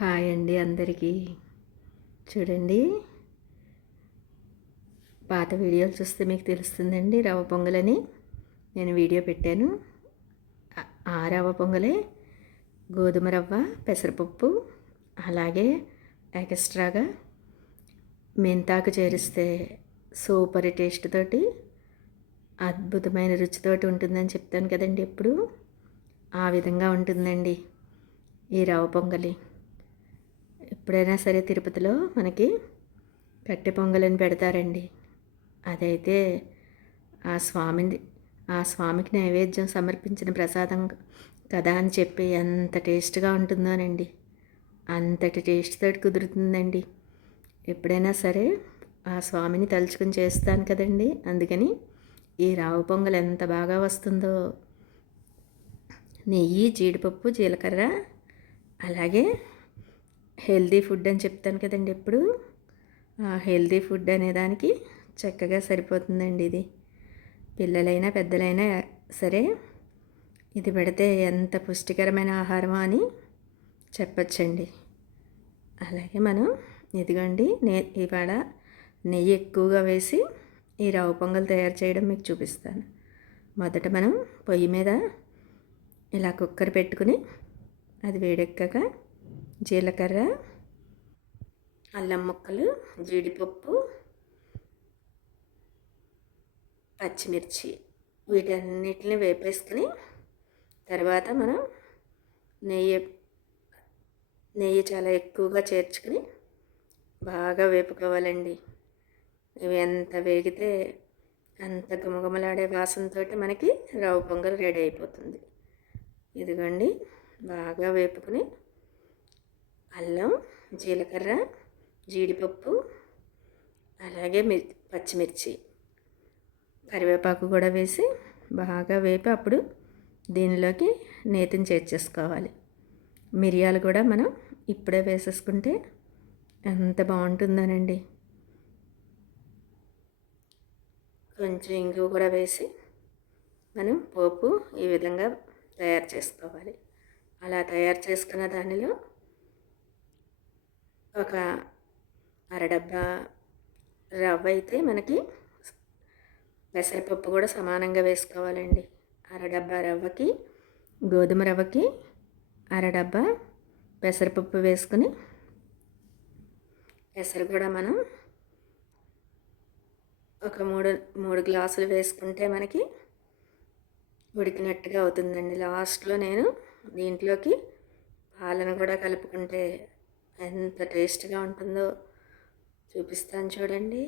Hi అండి అందరికీ. చూడండి. పాత వీడియోలు చూస్తే మీకు తెలుస్తుందండి రవ్వ పొంగలని. నేను వీడియో పెట్టాను. ఆ- రవ రవ్వ పొంగలే గోధుమ రవ్వ పెసరపప్పు అలాగే ఎక్స్ట్రాగా మెంతాకు చేరిస్తే సూపర్ టేస్ట్ తోటి అద్భుతమైన రుచితోటి ఉంటుందని చెప్తాను కదండి ఎప్పుడు. ఆ విధంగా ఉంటుందండి ఈ రవ్వ పొంగలి. ఎప్పుడైనా సరే తిరుపతిలో మనకి కట్టె పొంగలని పెడతారండి. అదైతే ఆ స్వామిని ఆ స్వామికి నైవేద్యం సమర్పించిన ప్రసాదం కదా అని చెప్పి ఎంత టేస్ట్గా ఉంటుందోనండి. అంతటి టేస్ట్ తోటి కుదురుతుందండి. ఎప్పుడైనా సరే ఆ స్వామిని తలుచుకుని చేస్తాను కదండి. అందుకని ఈ రావు పొంగల్ ఎంత బాగా వస్తుందో. నెయ్యి జీడిపప్పు జీలకర్ర అలాగే హెల్దీ ఫుడ్ అని చెప్తాను కదండి ఎప్పుడు. హెల్దీ ఫుడ్ అనే దానికి చక్కగా సరిపోతుందండి ఇది. పిల్లలైనా పెద్దలైనా సరే ఇది పెడితే ఎంత పుష్టికరమైన ఆహారమో అని చెప్పచ్చండి. అలాగే మనం ఇదిగోండి నే ఇవాళ నెయ్యి ఎక్కువగా వేసి ఈ రవ్వ పొంగల్ తయారు చేయడం మీకు చూపిస్తాను. మొదట మనం పొయ్యి మీద ఇలా కుక్కర్ పెట్టుకుని అది వేడెక్కాక జీలకర్ర అల్లం ముక్కలు జీడిపప్పు పచ్చిమిర్చి. వీటన్నిటిని వేపేసుకుని తర్వాత మనం నెయ్యి నెయ్యి చాలా ఎక్కువగా చేర్చుకుని బాగా వేపుకోవాలండి. ఇవి ఎంత వేగితే అంత గుమగుమలాడే వాసనతో మనకి రవ్వ పొంగల్ రెడీ అయిపోతుంది. ఇదిగోండి బాగా వేపుకుని అల్లం జీలకర్ర జీడిపప్పు అలాగే మిర్ పచ్చిమిర్చి. కరివేపాకు కూడా వేసి బాగా వేపి అప్పుడు దీనిలోకి నేతిని చేర్చేసుకోవాలి. మిరియాలు కూడా మనం ఇప్పుడే వేసేసుకుంటే ఎంత బాగుంటుందోనండి. కొంచెం ఇంగు కూడా వేసి మనం పోపు ఈ విధంగా తయారు చేసుకోవాలి. అలా తయారు చేసుకున్న దానిలో ఒక అరడబ్బా రవ్వ అయితే మనకి పెసరపప్పు కూడా సమానంగా వేసుకోవాలండి. అరడబ్బా రవ్వకి గోధుమ రవ్వకి అరడబ్బా పెసరపప్పు వేసుకుని పెసరు కూడా మనం ఒక మూడు మూడు గ్లాసులు వేసుకుంటే మనకి ఉడికినట్టుగా అవుతుందండి. లాస్ట్లో నేను దీంట్లోకి పాలను కూడా కలుపుకుంటే ఎంత టేస్ట్గా ఉంటుందో చూపిస్తాను చూడండి.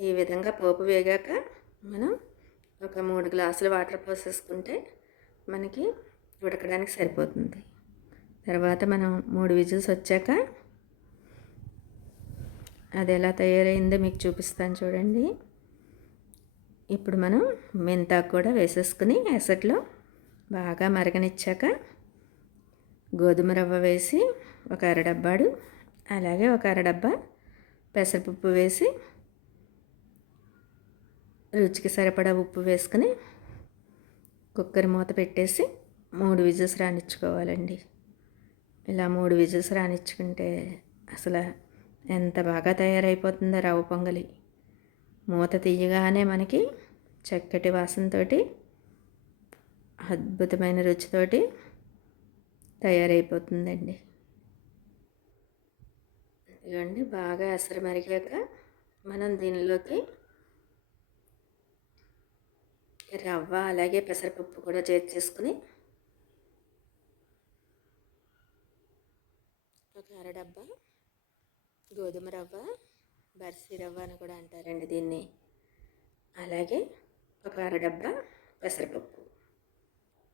ఈ విధంగా పోపు వేగాక మనం ఒక మూడు గ్లాసులు వాటర్ పోసేసుకుంటే మనకి ఉడకడానికి సరిపోతుంది. తర్వాత మనం మూడు విజిల్స్ వచ్చాక అది ఎలా తయారైందో మీకు చూపిస్తాను చూడండి. ఇప్పుడు మనం మెంతాకు కూడా వేసేసుకుని ఎసట్లో బాగా మరగనిచ్చాక గోధుమ రవ్వ వేసి ఒక అరడబ్బాడు అలాగే ఒక అరడబ్బా పెసరపప్పు వేసి రుచికి సరిపడా ఉప్పు వేసుకుని కుక్కర్ మూత పెట్టేసి మూడు విజిల్స్ రానిచ్చుకోవాలండి. ఇలా మూడు విజిల్స్ రానిచ్చుకుంటే అసలు ఎంత బాగా తయారైపోతుందో రవ్వ పొంగలి. మూత తీయగానే మనకి చక్కటి వాసనతోటి అద్భుతమైన రుచితోటి తయారైపోతుందండి. ఇవ్వండి బాగా ఎసరు మరిగాక మనం దీనిలోకి రవ్వ అలాగే పెసరపప్పు కూడా చేర్చేసుకుని ఒక అరడబ్బా గోధుమ రవ్వ బర్సీ రవ్వ అని కూడా అంటారండి దీన్ని. అలాగే ఒక అరడబ్బా పెసరపప్పు.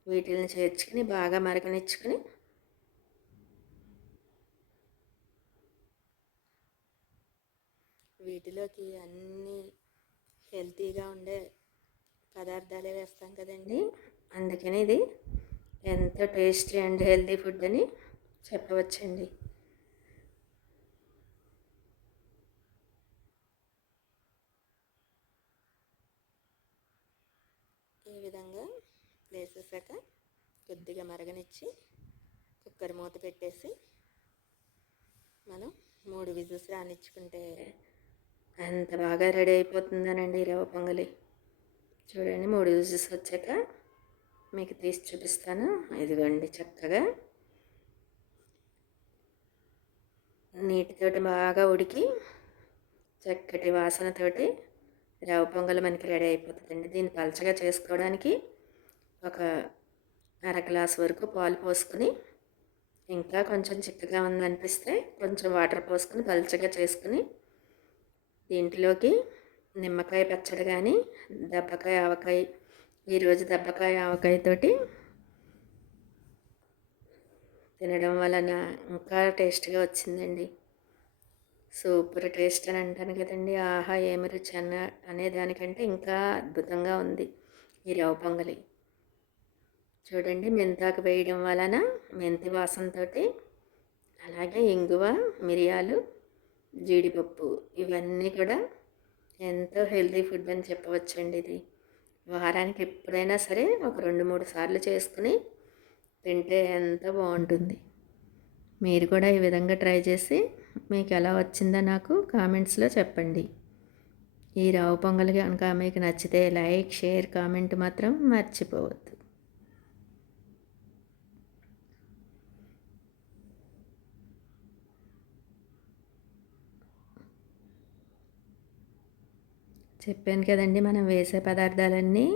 వీటిని చేర్చుకుని బాగా మరగనిచ్చుకుని వీటిలోకి అన్ని హెల్తీగా ఉండే పదార్థాలే వేస్తాం కదండి. అందుకని ఇది ఎంతో టేస్టీ అండ్ హెల్తీ ఫుడ్ అని చెప్పవచ్చండి. ఈ విధంగా వేసేసాక కొద్దిగా మరగనిచ్చి కుక్కర్ మూత పెట్టేసి మనం మూడు విజిల్స్ రానిచ్చుకుంటే ఎంత బాగా రెడీ అయిపోతుందనండి ఈ రవ్వ పొంగలి. చూడండి మూడు విజిల్స్ వచ్చాక మీకు తీసి చూపిస్తాను. ఇదిగోండి చక్కగా. నీటితోటి బాగా ఉడికి చక్కటి వాసనతోటి రవ్వ పొంగల్ మనకి రెడీ అయిపోతుందండి. దీన్ని పలచగా చేసుకోవడానికి ఒక అర గ్లాస్ వరకు పాలు పోసుకుని ఇంకా కొంచెం చిక్కగా ఉందనిపిస్తే కొంచెం వాటర్ పోసుకుని పలచగా చేసుకుని దీంట్లోకి నిమ్మకాయ పచ్చడి కానీ దెబ్బకాయ ఆవకాయ ఈరోజు దెబ్బకాయ ఆవకాయతోటి తినడం వలన ఇంకా టేస్ట్గా వచ్చిందండి. సూపర్ టేస్ట్ అని అంటాను కదండి. ఆహా ఏమి రుచి అన్న అనే దానికంటే ఇంకా అద్భుతంగా ఉంది ఈ రవ్వ పొంగలి. చూడండి మెంతాకు వేయడం వలన మెంతి వాసనతో అలాగే ఇంగువ మిరియాలు జీడిపప్పు ఇవన్నీ కూడా ఎంతో హెల్తీ ఫుడ్ అని చెప్పవచ్చండి ఇది. వారానికి ఎప్పుడైనా సరే ఒక రెండు మూడు సార్లు చేసుకుని తింటే ఎంత బాగుంటుంది. మీరు కూడా ఈ విధంగా ట్రై చేసి మీకు ఎలా వచ్చిందో నాకు కామెంట్స్లో చెప్పండి. ఈ రావు పొంగల్ కనుక మీకు నచ్చితే లైక్ షేర్ కామెంట్ మాత్రం మర్చిపోవద్దు. చెప్పాను కదండి మనం వేసే పదార్థాలన్నీ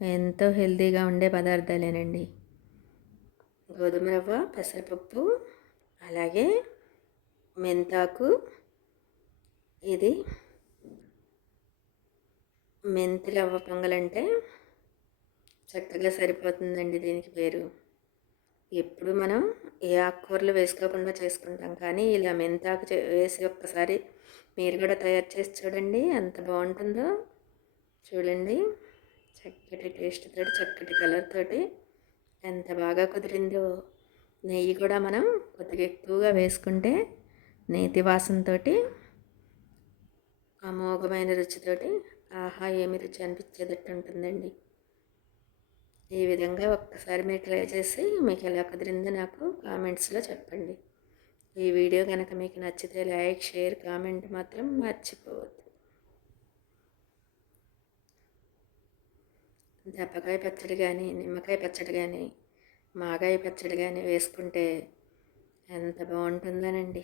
ఎంతో హెల్తీగా ఉండే పదార్థాలేనండి. గోధుమ రవ్వ పెసరపప్పు అలాగే మెంతాకు ఇది మెంతి రవ్వ పొంగలంటే చక్కగా సరిపోతుందండి దీనికి పేరు. ఎప్పుడు మనం ఏ ఆకుకూరలు వేసుకోకుండా చేసుకుంటాం. కానీ ఇలా మెంతాకు వేసి ఒక్కసారి మీరు కూడా తయారు చేసి చూడండి. ఎంత బాగుంటుందో చూడండి. చక్కటి టేస్ట్ తోటి చక్కటి కలర్ తోటి ఎంత బాగా కుదిరిందో. నెయ్యి కూడా మనం కొద్దిగా ఎక్కువగా వేసుకుంటే నేతి వాసనతో అమోఘమైన రుచితోటి ఆహా ఏమి రుచి అనిపించేటట్టు ఉంటుందండి. ఈ విధంగా ఒక్కసారి మీరు ట్రై చేసి మీకు ఎలా కుదిరిందో నాకు కామెంట్స్లో చెప్పండి. ఈ వీడియో కనుక మీకు నచ్చితే లైక్ షేర్ కామెంట్ మాత్రం మర్చిపోవద్దు. దెబ్బకాయ పచ్చడి కానీ నిమ్మకాయ పచ్చడి కానీ మాగాయ పచ్చడి కానీ వేసుకుంటే ఎంత బాగుంటుందోనండి.